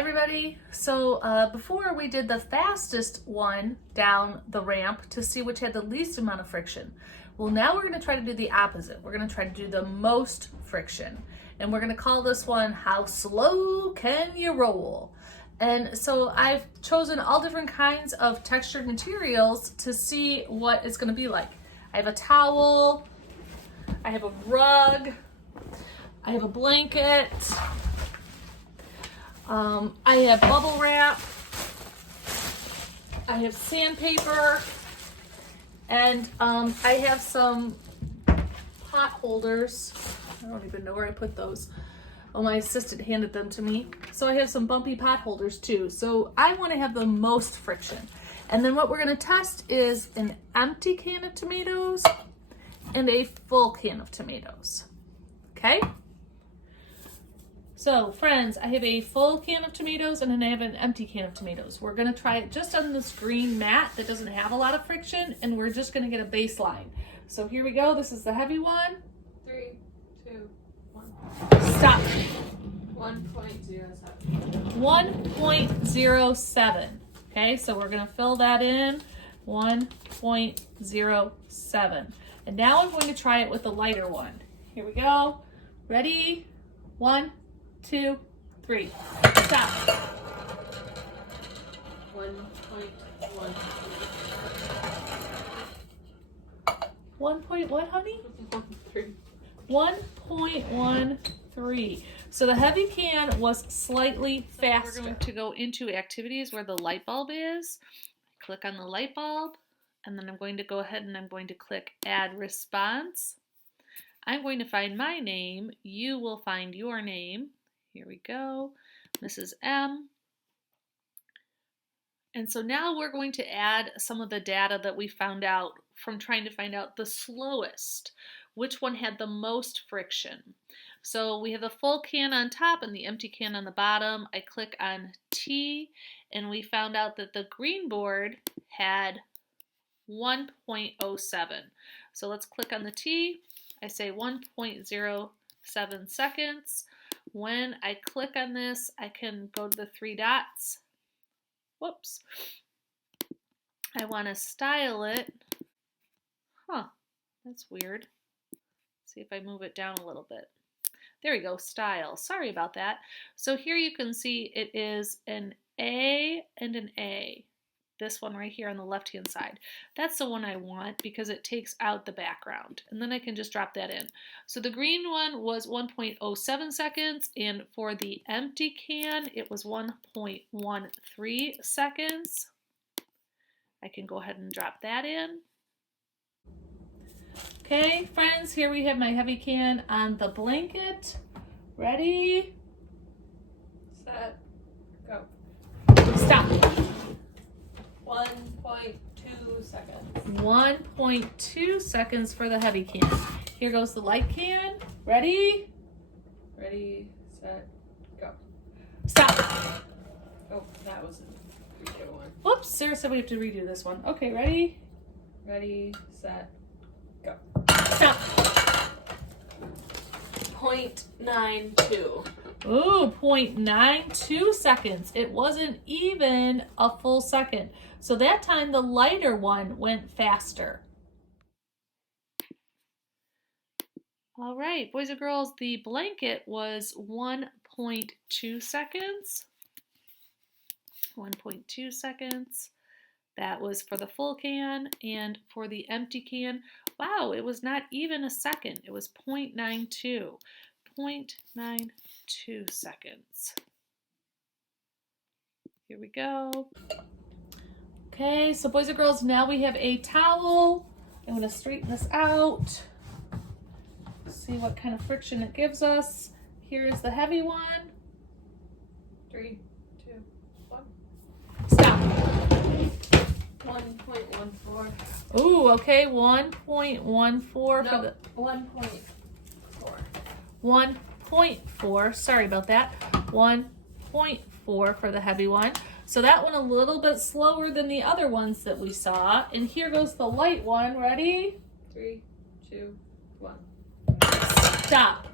everybody. So before we did the fastest one down the ramp to see which had the least amount of friction. Well, now we're going to try to do the opposite. We're going to try to do the most friction. And we're going to call this one, How Slow Can You Roll? And so I've chosen all different kinds of textured materials to see what it's going to be like. I have a towel, I have a rug, I have a blanket, I have bubble wrap, I have sandpaper, and I have some pot holders. I don't even know where I put those. Oh, my assistant handed them to me. So I have some bumpy pot holders too. So I want to have the most friction. And then what we're going to test is an empty can of tomatoes and a full can of tomatoes. Okay? So friends, I have a full can of tomatoes and then I have an empty can of tomatoes. We're going to try it just on this green mat that doesn't have a lot of friction, and we're just going to get a baseline. So here we go. This is the heavy one. 3, 2, 1. Stop. 1.07. 1.07. Okay, so we're going to fill that in. 1.07. And now I'm going to try it with the lighter one. Here we go. Ready? 1, 2, 3. Stop. 1.1. 1 point what, honey? 3. 1.13. So the heavy can was slightly faster. We're going to go into activities where the light bulb is. Click on the light bulb, and then I'm going to go ahead and I'm going to click Add Response. I'm going to find my name. You will find your name. Here we go. Mrs. M. And so now we're going to add some of the data that we found out from trying to find out the slowest. Which one had the most friction? So we have the full can on top and the empty can on the bottom. I click on T, and we found out that the green board had 1.07. So let's click on the T. I say 1.07 seconds. When I click on this, I can go to the 3 dots. Whoops. I want to style it. Huh, that's weird. See if I move it down a little bit. There we go, style. Sorry about that. So here you can see it is an A and an A. This one right here on the left-hand side. That's the one I want because it takes out the background. And then I can just drop that in. So the green one was 1.07 seconds, and for the empty can, it was 1.13 seconds. I can go ahead and drop that in. Okay, friends, here we have my heavy can on the blanket. Ready? Set. Go. Stop. 1.2 seconds. 1.2 seconds for the heavy can. Here goes the light can. Ready? Ready, set, go. Stop. Oh, that was a redo one. Whoops, Sarah said we have to redo this one. Okay, ready? Ready, set, go. Stop. 0.92. Ooh, 0.92 seconds. It wasn't even a full second. So that time the lighter one went faster. All right, boys and girls, the blanket was 1.2 seconds. 1.2 seconds. That was for the full can, and for the empty can, wow, it was not even a second. It was 0.92. 0.92 seconds. Here we go. Okay, so boys and girls, now we have a towel. I'm going to straighten this out. See what kind of friction it gives us. Here's the heavy one. 3, 2, 1. Stop. 1.14. Ooh, okay, 1.14 for No, the 1.4. 1.4. Sorry about that. 1.4 for the heavy one. So that one a little bit slower than the other ones that we saw. And here goes the light one. Ready? 3, 2, 1. Stop.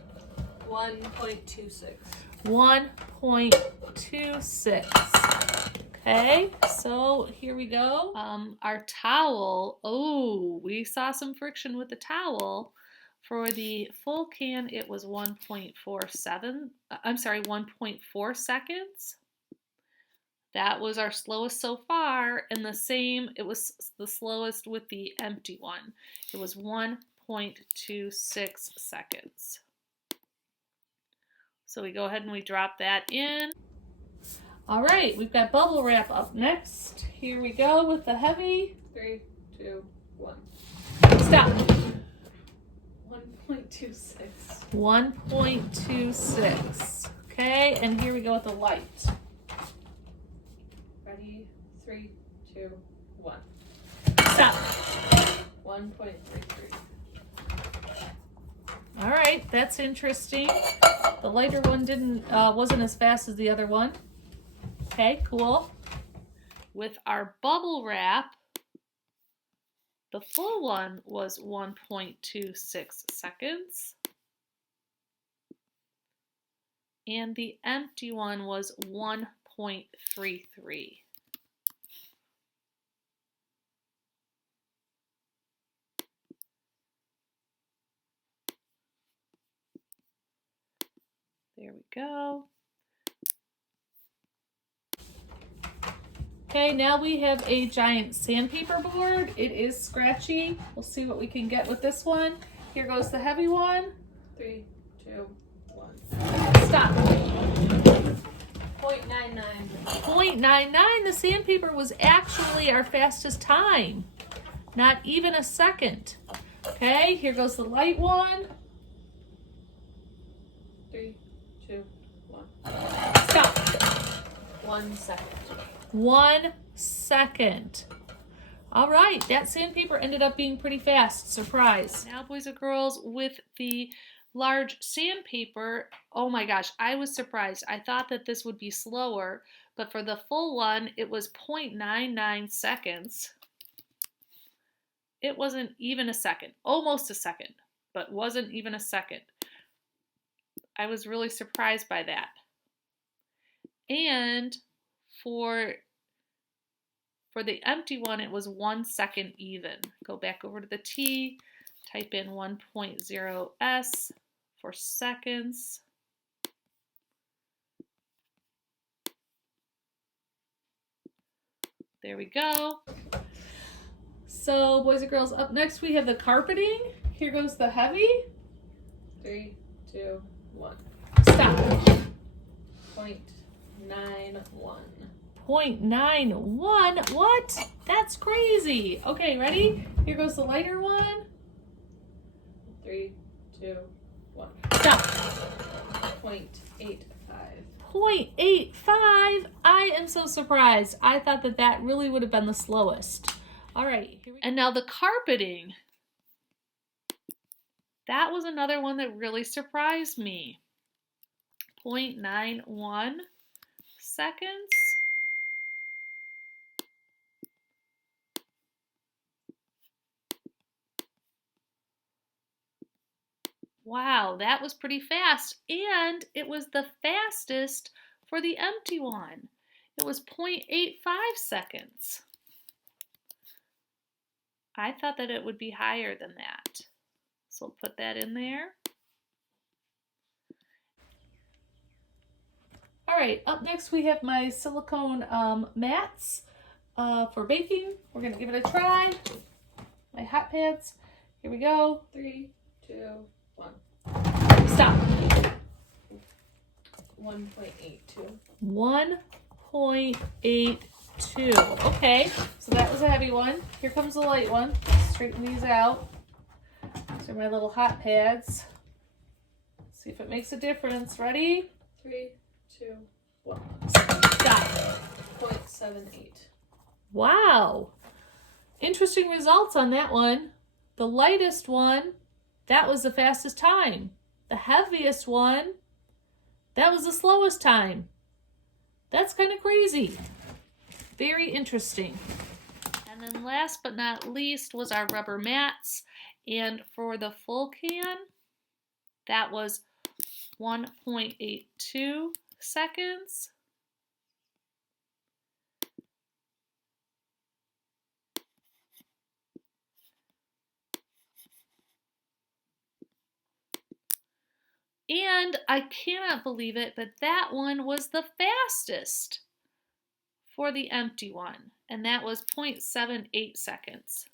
1.26. 1.26. Okay, so here we go. Our towel, oh, we saw some friction with the towel. For the full can, it was 1.47, I'm sorry, 1.4 seconds. That was our slowest so far, and the same, it was the slowest with the empty one. It was 1.26 seconds. So we go ahead and we drop that in. All right, we've got bubble wrap up next. Here we go with the heavy. 3, 2, 1. Stop. 1.26. 1.26. Okay, and here we go with the light. Ready? 3, 2, 1. Stop. 1.33. All right, that's interesting. The lighter one wasn't as fast as the other one. Okay, cool. With our bubble wrap, the full one was 1.26 seconds. And the empty one was 1.33. There we go. Okay, now we have a giant sandpaper board. It is scratchy. We'll see what we can get with this one. Here goes the heavy one. 3, 2, 1. Stop. 0.99. 0.99. The sandpaper was actually our fastest time. Not even a second. Okay, here goes the light one. 3, 2, 1. Stop. 1 second. 1 second. All right, that sandpaper ended up being pretty fast. Surprise. Now, boys and girls, with the large sandpaper, oh my gosh, I was surprised. I thought that this would be slower, but for the full one, it was 0.99 seconds. It wasn't even a second, almost a second, but wasn't even a second. I was really surprised by that. And for the empty one, it was 1 second even. Go back over to the T, type in 1.0 S for seconds. There we go. So, boys and girls, up next we have the carpeting. Here goes the heavy. 3, 2, 1. Stop. 0.91. 0.91? What? That's crazy. Okay, ready? Here goes the lighter one. 3, 2, 1. Stop. 0.85. 0.85? I am so surprised. I thought that that really would have been the slowest. All right. Here we go. And now the carpeting. That was another one that really surprised me. 0.91 seconds. Wow, that was pretty fast. And it was the fastest for the empty one. It was 0.85 seconds. I thought that it would be higher than that. So we'll put that in there. All right, up next we have my silicone mats for baking. We're gonna give it a try. My hot pads. Here we go. 3, 2, 1. Stop. 1.82. 1.82. Okay, so that was a heavy one. Here comes the light one. Straighten these out. These are my little hot pads. See if it makes a difference. Ready? 3, 2, 1. Stop. 0.78. Wow. Interesting results on that one. The lightest one, that was the fastest time. The heaviest one, that was the slowest time. That's kind of crazy. Very interesting. And then last but not least was our rubber mats. And for the full can, that was 1.82 seconds. And I cannot believe it, but that one was the fastest for the empty one, and that was 0.78 seconds.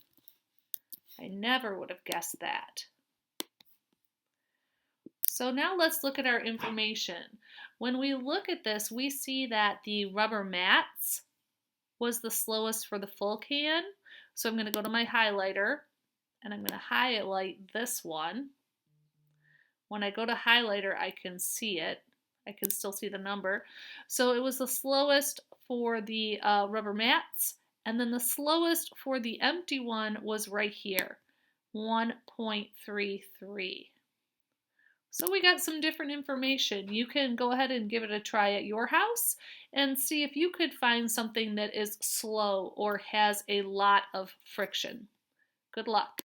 I never would have guessed that. So now let's look at our information. When we look at this, we see that the rubber mats was the slowest for the full can. So I'm going to go to my highlighter and I'm going to highlight this one. When I go to highlighter, I can see it. I can still see the number. So it was the slowest for the rubber mats, and then the slowest for the empty one was right here, 1.33. So we got some different information. You can go ahead and give it a try at your house and see if you could find something that is slow or has a lot of friction. Good luck.